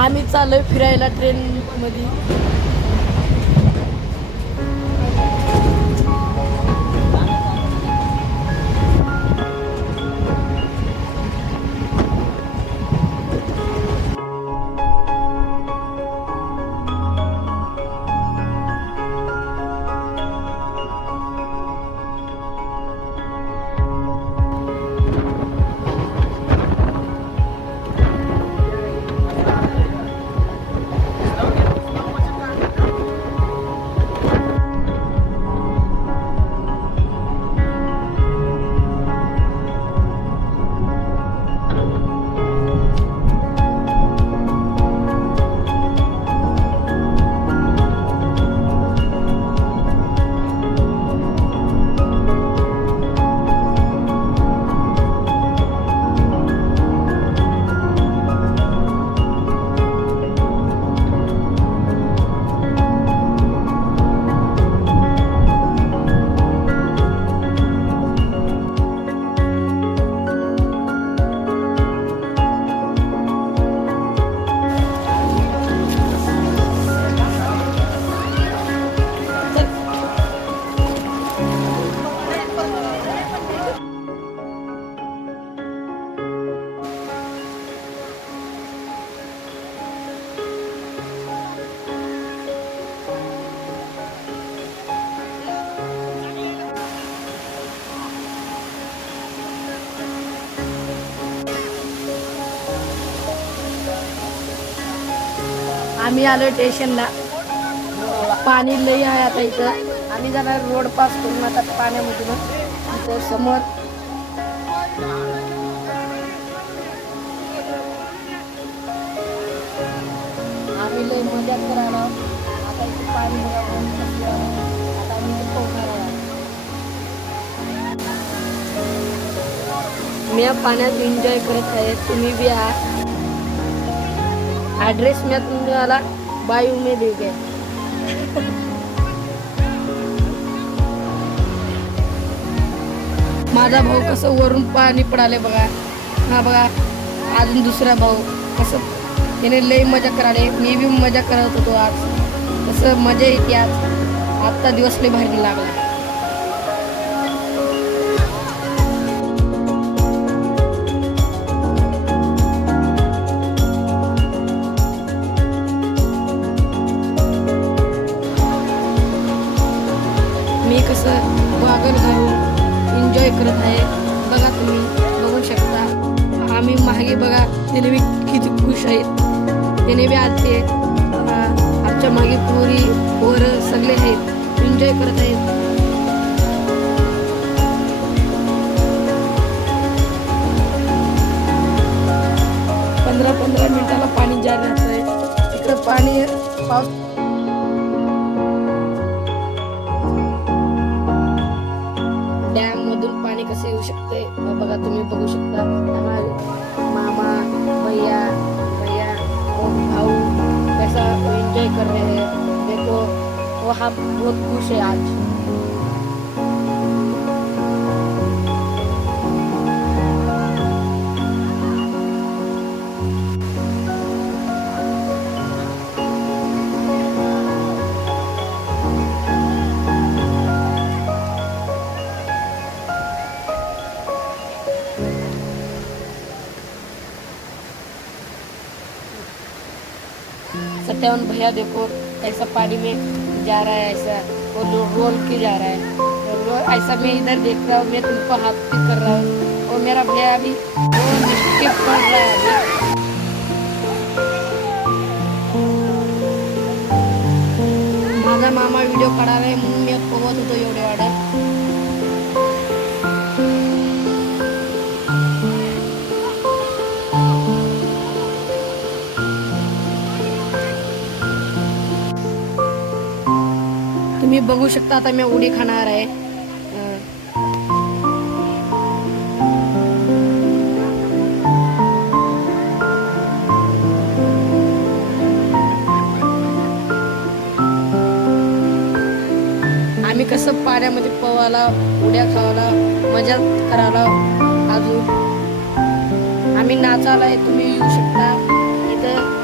आम्ही चाललोय फिरायला ट्रेन मध्ये. आम्ही आलो स्टेशनला. पाणी लई आहे आता इथं. आम्ही जाणार रोड पास करून आता पाण्यामधून. इथं समोर आम्ही लई मजा करायला. आता इथे पाणी आता आम्ही पोहणार आहे. मी या पाण्यात एन्जॉय करत आहे. तुम्ही बी आहात. ॲड्रेस मी तुम्हाला बायो में दे गए. माझा भाऊ कसं वरून पाणी पडाले बघा. हा बघा अजून दुसरा भाऊ कसं त्याने लई मजा कराले. मी बी मजा करत होतो आज. कसं मजा येते आज. आजचा दिवस लई भारी लागला. मी कसं वागल घालून एन्जॉय करत आहे. बघा तुम्ही बघू शकता. आम्ही मागे बघा त्याने बी किती खुश आहेत. त्याने बी आते आमच्या मागे पोरी वर सगळे आहेत एन्जॉय करत आहेत. 15-15 मिनिटाला पाणी जारी राहतंय. इकडं पाणी पाऊस डॅम मधून पाणी कसे येऊ शकते बघा तुम्ही बघू शकता. मामा भैया और भाऊ कैसा एंजॉय कर रहे हैं. देखो वो हम बहुत खुश है आज. सत्यावन भैया देखो ऐसा पानी में जा रहा है. ऐसा वो रोल के जा रहा है. ऐसा मैं इधर देख रहा हूँ. मैं तुमको हाथ पे कर रहा हूँ. और मेरा भैया अभी वो लिपस्टिक पड़ रहा है. माझा मामा व्हिडिओ काढायला म्हणून मी पोहत होतो एवढे वाढत. तुम्ही बघू शकता आता मी उडी खाणार आहे. आम्ही कसं पाण्यामध्ये पोवायला उड्या खावायला मजा करायला अजून आम्ही नाचायला तुम्ही येऊ शकता. इथं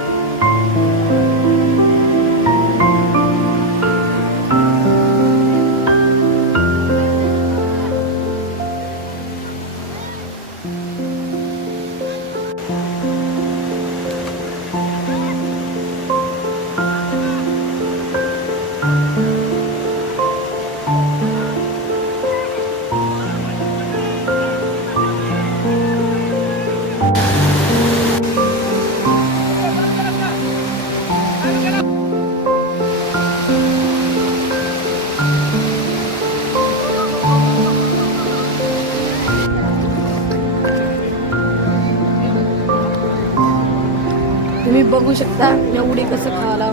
तुम्ही बघू शकता एवढी कसं खायला.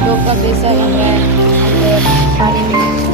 डोका कैसा बन रहा है अंदर पानी में.